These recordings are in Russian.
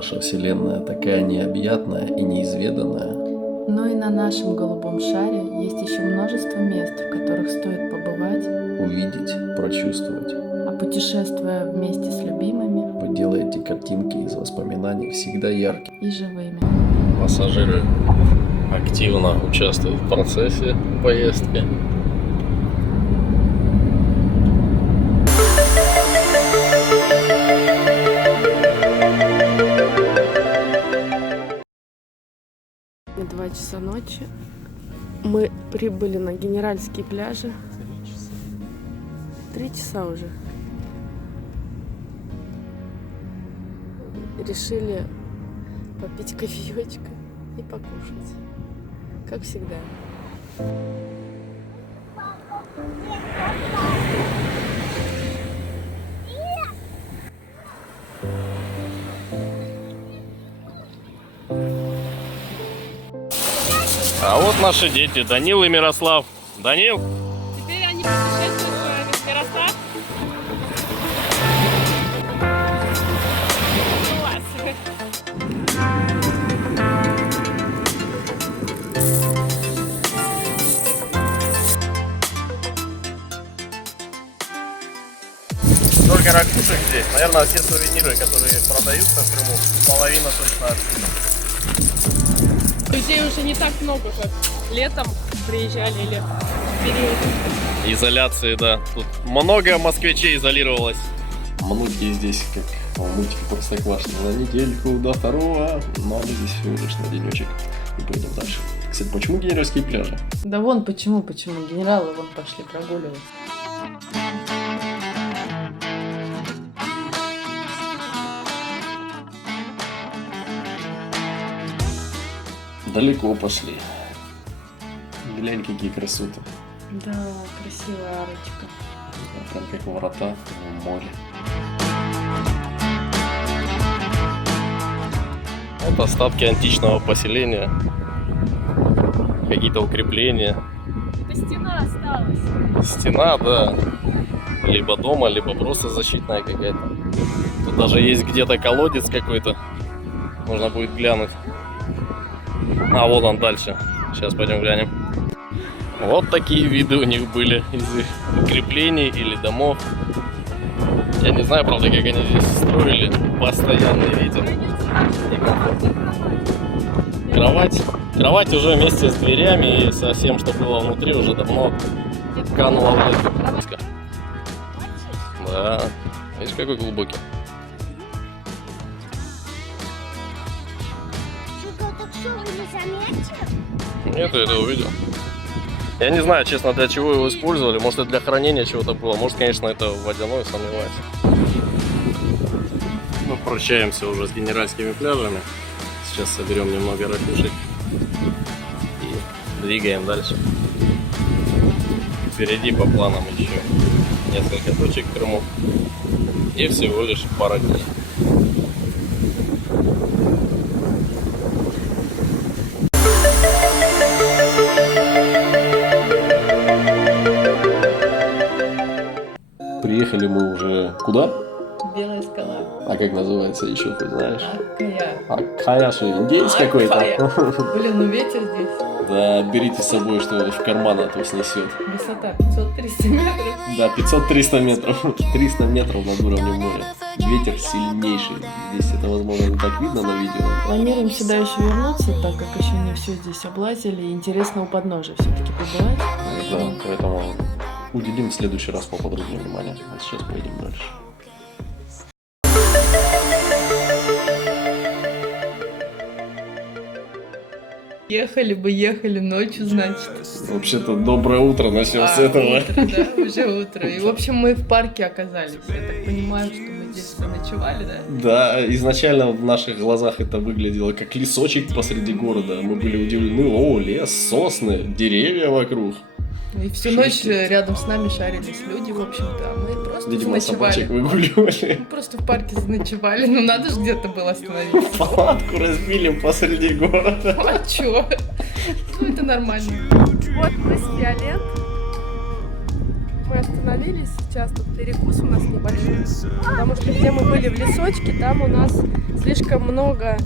Наша Вселенная такая необъятная и неизведанная. Но и на нашем голубом шаре есть еще множество мест, в которых стоит побывать, Увидеть, прочувствовать. а путешествуя вместе с любимыми Вы делаете картинки из воспоминаний всегда яркими. и живыми. Пассажиры активно участвуют в процессе поездки. На 2 часа ночи мы прибыли на Генеральские пляжи. 3 часа уже. Решили попить кофеечка и покушать. Как всегда. А вот наши дети, Данил и Мирослав. Данил? Теперь они путешествуют в Ярослав. Класс. Только ракушек здесь. Наверное, все сувениры, которые продаются в Крыму, половина точно отсюда. Людей уже не так много, как летом приезжали или в период. Изоляции, да. Тут много москвичей изолировалось. Многие здесь, как в мультике Простоквашино, на недельку до второго, но мы здесь всего лишь на денечек. И пойдем дальше. Кстати, почему Генеральские пляжи? Да вон почему генералы вон пошли прогуливаться. Далеко пошли. Глянь, какие красоты. Да, красивая арочка. Да, прям как врата в море. Вот остатки античного поселения. Какие-то укрепления. Да стена осталась. Стена, да. Либо дома, либо просто защитная какая-то. Тут даже есть где-то колодец какой-то. Можно будет глянуть. А вот он дальше. Сейчас пойдем глянем. Вот такие виды у них были из их укреплений или домов. Я не знаю, правда, как они здесь строили. Постоянный ветер. Кровать уже вместе с дверями и со всем, что было внутри, уже давно канула в лодку. Да. Видишь, какой глубокий. Нет, я это увидел. Я не знаю, честно, для чего его использовали. Может, это для хранения чего-то было. Может, конечно, это водяное, сомневаюсь. Мы прощаемся уже с генеральскими пляжами. Сейчас соберем немного ракушек и двигаем дальше. Впереди по планам еще несколько точек в Крыму. И всего лишь пара дней. Приехали мы уже куда? Белая скала. А как называется еще, ты знаешь? Аккая. Аккая, что, индейец какой-то? Блин, ну ветер здесь. Да, берите с собой, что в карман, а то снесет. Высота 500-300 метров. Да, 500-300 метров. 300 метров над уровнем моря. Ветер сильнейший. Здесь это, возможно, не так видно на видео. Планируем сюда еще вернуться, так как еще не все здесь облазили. И интересно у подножия все-таки побывать. Да, поэтому уделим в следующий раз поподробнее внимание. А сейчас поедем дальше. Ехали ночью, значит. Вообще-то доброе утро, начнем с этого. Утро, да, уже утро. И, в общем, мы в парке оказались. Я так понимаю, что мы здесь поночевали, да? Да, изначально в наших глазах это выглядело как лесочек посреди города. Мы были удивлены, о, лес, сосны, деревья вокруг. И всю ночь рядом с нами шарились люди, в общем-то. А мы просто Видимо, собачек заночевали. выгуливали. Мы просто в парке заночевали. Ну, надо же где-то было остановиться. Палатку разбили посреди города. А чё? Ну, это нормально. Вот мы с Фиолет. Мы остановились сейчас, тут перекус у нас небольшой, потому что где мы были в лесочке, там у нас слишком много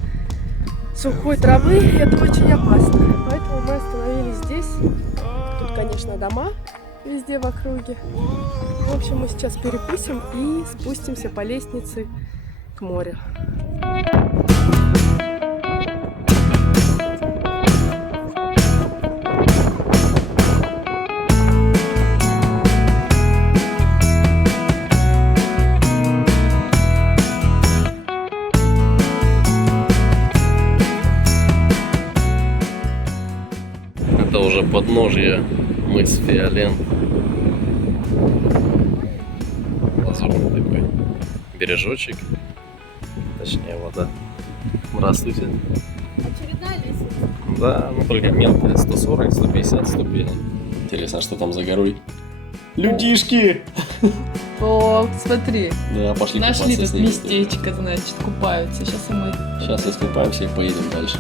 сухой травы, и это очень опасно. Поэтому мы остановились здесь. Тут, конечно, дома везде в округе. В общем, мы сейчас перекусим и спустимся по лестнице к морю. Это уже подножье мыс Фиолен. Лазурный такой бережочек. Точнее, вода. Здравствуйте. Очередная лестница. Да, ну только мелкая, 140, 150 ступеней. Интересно, что там за горой? Людишки! О, смотри, Да, пошли нашли купаться тут с ними. местечко, значит, купаются. Сейчас и мы. Сейчас искупаемся и поедем дальше.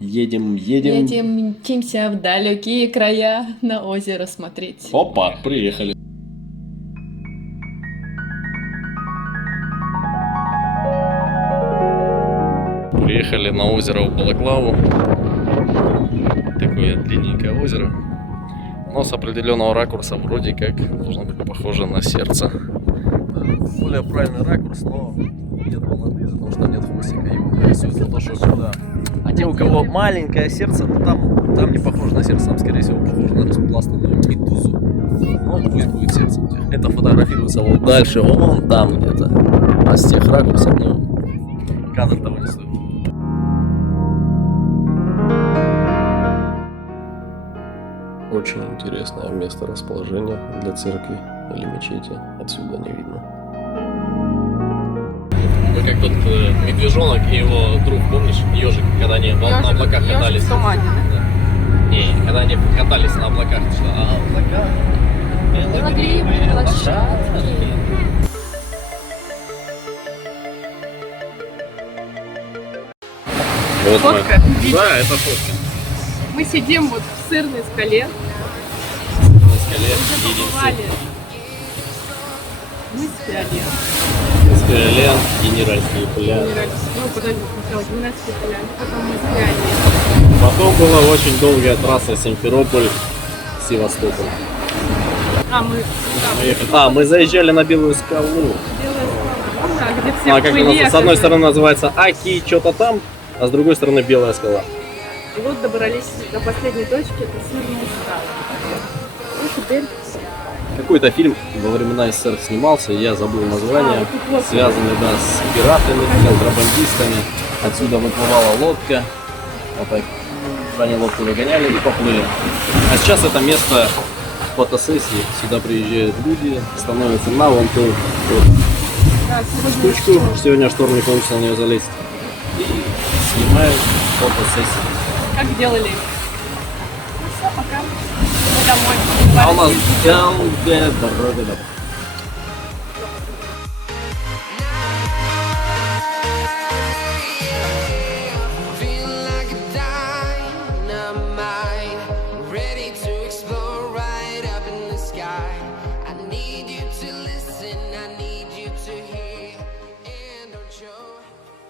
Едем. Едем, мчимся в далекие края на озеро смотреть. Опа, приехали. Приехали на озеро у Балаклаву. Такое длинненькое озеро. Но с определенного ракурса вроде как должно быть похоже на сердце. Более правильный ракурс, но нет волны, потому что нет хвостика. Его рисуют в фотошопе, да. А те, у кого маленькое сердце, ну там не похоже на сердце, там скорее всего похоже на распластанную медузу. Ну пусть будет сердце у тебя. Это фотографируется вот дальше, вон там где-то. А с тех ракурсов, ну, кадр того не стоит. Очень интересное место расположения для церкви или мечети. Отсюда не видно. Мы как тот медвежонок и его друг, помнишь, ежик, когда они на облаках катались. в тумане, да? Не, когда они катались на облаках, что облака. Белогривые лошадки. Вот мы. Фотка? Да, это фотка. Мы сидим вот в сырной скале. На скале Побывали. единцы. Мы с Фиолен. Скален, генеральские пляжи. Ну, подожди, сначала гимнастики поляне, потом мы с Фиолен. Потом была очень долгая трасса Симферополь-Севастополь. Мы заезжали на Белую скалу. Белая скала. Да, где все А как у нас с одной стороны называется Аки, что-то там, а с другой стороны Белая скала. И вот добрались до последней точки, это сырная скала. И теперь Какой-то фильм во времена СССР снимался, я забыл название, вот тут лодка. связанный, да, с пиратами, контрабандистами. Отсюда выплывала лодка, вот так, они лодку выгоняли и поплыли. А сейчас это место фотосессии, сюда приезжают люди, становятся на вон ту вот да, сегодня штучку, сегодня шторм не получится на нее залезть, и снимают фотосессии. как делали? Ну все, пока. Мы домой. А у нас долгая дорога домой.